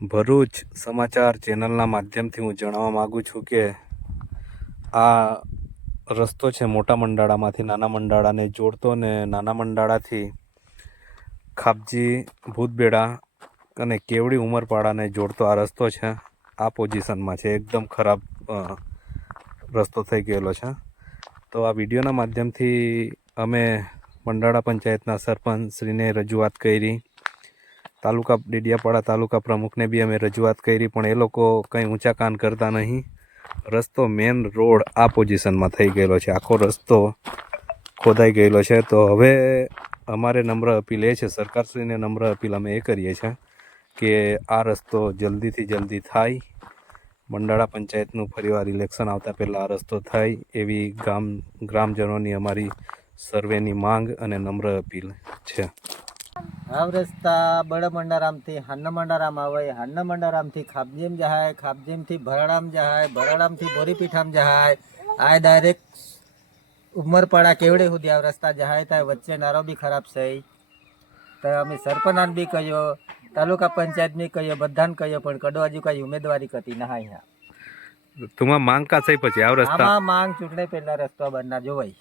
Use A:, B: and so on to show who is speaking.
A: ભરૂચ સમાચાર ચેનલના માધ્યમથી હું જણાવવા માગું છું કે આ રસ્તો છે મોટા મંડાળામાંથી નાના મંડાળાને જોડતો ને નાના મંડાળાથી ખાબજી, ભૂતબેડા અને કેવડી ઉમરપાડાને જોડતો આ રસ્તો છે. આ પોઝિશનમાં છે. એકદમ ખરાબ રસ્તો થઈ ગયેલો છે. તો આ વિડીયોના માધ્યમથી અમે મંડાળા પંચાયતના સરપંચ શ્રીને રજૂઆત કરી. તાલુકા ડેડિયાપાડા તાલુકા પ્રમુખને બી અમે રજૂઆત કરી, પણ એ લોકો કંઈ ઊંચા કાન કરતા નહીં. રસ્તો મેન રોડ આ પોઝિશનમાં થઈ ગયેલો છે. આખો રસ્તો ખોદાઈ ગયેલો છે. તો હવે અમારે નમ્ર અપીલ એ છે, સરકારશ્રીને નમ્ર અપીલ અમે એ કરીએ છીએ કે આ રસ્તો જલ્દીથી જલ્દી થાય. મંડાળા પંચાયતનું ફરીવાર ઇલેક્શન આવતા પહેલાં આ રસ્તો થાય એવી ગામ, ગ્રામજનોની અમારી સર્વેની માંગ અને નમ્ર અપીલ છે.
B: આવ રસ્તા બળમંડારામથી હન્નમંડારામ આવે હન્નમંડારામથી ખાબજેમ જહાય ખાબજેમથી ભરાડામ જહાય ભરાડામથી બોરીપીઠામ જહાય. આ ડાયરેક્ટ ઉમરપાડા કેવડે સુધી આ રસ્તા જહાય ત્યાં વચ્ચે નારો બી ખરાબ છે. તો અમે સરપંચ બી કહ્યો તાલુકા પંચાયત બી કહ્યો બધાને કહ્યો પણ કડો હજુ કઈ ઉમેદવારી કરતી ના અહીંયા.
A: તમારા માંગ કા પછી? આ રસ્તા.
B: માંગ ચૂંટણી પહેલા રસ્તો બનના જોવાય.